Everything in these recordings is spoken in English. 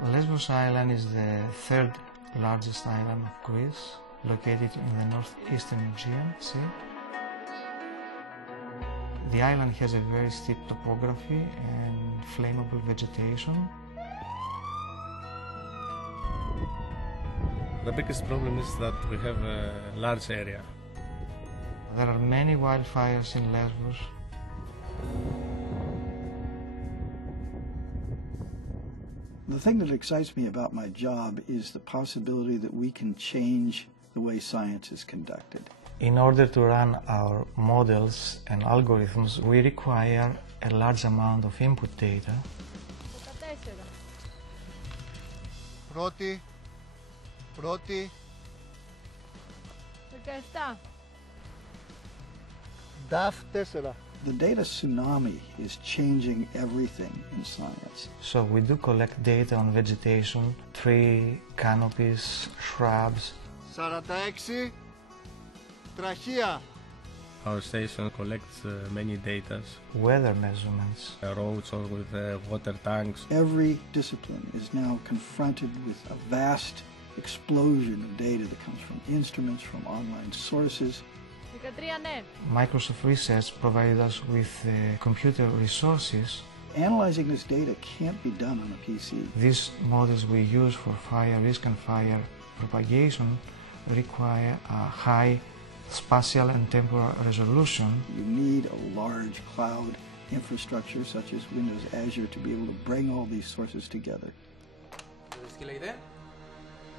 Lesbos Island is the third largest island of Greece, located in the northeastern Aegean Sea. The island has a very steep topography and flammable vegetation. The biggest problem is that we have a large area. There are many wildfires in Lesbos. The thing that excites me about my job is the possibility that we can change the way science is conducted. In order to run our models and algorithms, we require a large amount of input data. Πρώτη. 17. DAF 4. The data tsunami is changing everything in science. So we do collect data on vegetation, tree canopies, shrubs. 46. Τραχεία. Our station collects many data, Weather measurements. roads or with water tanks. Every discipline is now confronted with a vast explosion of data that comes from instruments, from online sources. 13, ναι. Microsoft Research provided us with computer resources. Analyzing this data can't be done on a PC. These models we use for fire risk and fire propagation require a high spatial and temporal resolution. You need a large cloud infrastructure such as Windows Azure to be able to bring all these sources together. Τι λέγεται?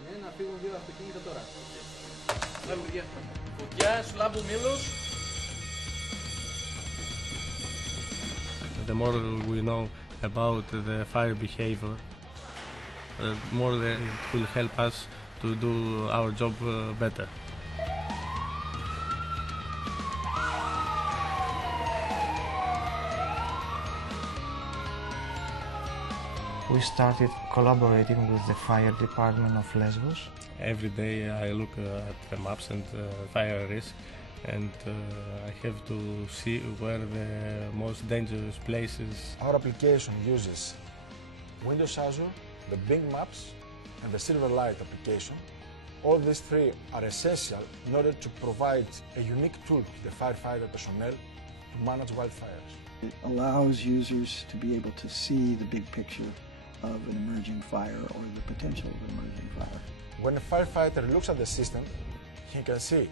Ναι, να φύγουν δύο αυτοκίνητα τώρα. Φωτιά, σου λάμπου μήλους. The more we know about the fire behavior, the more it will help us to do our job better. We started collaborating with the fire department of Lesbos. Every day I look at the maps and fire risk, and I have to see where the most dangerous places. Our application uses Windows Azure, the Bing Maps, and the Silverlight application. All these three are essential in order to provide a unique tool to the firefighter personnel to manage wildfires. It allows users to be able to see the big picture of an emerging fire or the potential of an emerging fire. When a firefighter looks at the system, he can see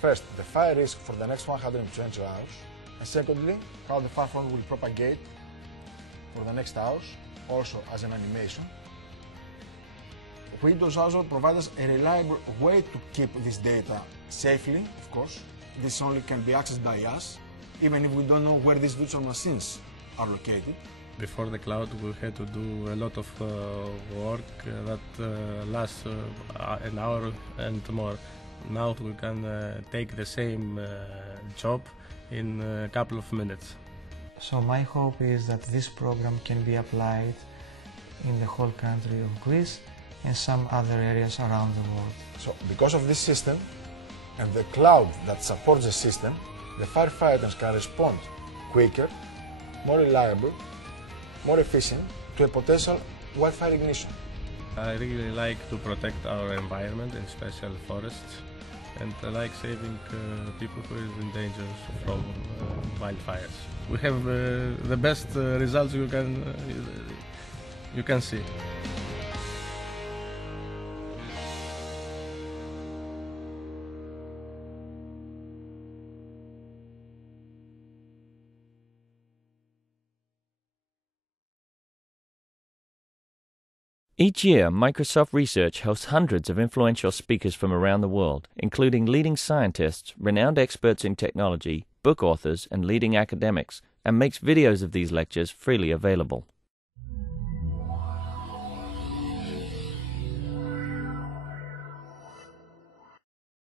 first the fire risk for the next 120 hours, and secondly, how the fire front will propagate for the next hours, also as an animation. Windows Azure provides us a reliable way to keep this data safely, of course. This only can be accessed by us, even if we don't know where these virtual machines are located. Before the cloud, we had to do a lot of work that lasts an hour and more. Now we can take the same job in a couple of minutes. So my hope is that this program can be applied in the whole country of Greece and some other areas around the world. So because of this system and the cloud that supports the system, the firefighters can respond quicker, more reliable, more efficient to a potential wildfire ignition. I really like to protect our environment, and special forests, and I like saving people who are in danger from wildfires. We have the best results you can see. Each year, Microsoft Research hosts hundreds of influential speakers from around the world, including leading scientists, renowned experts in technology, book authors, and leading academics, and makes videos of these lectures freely available.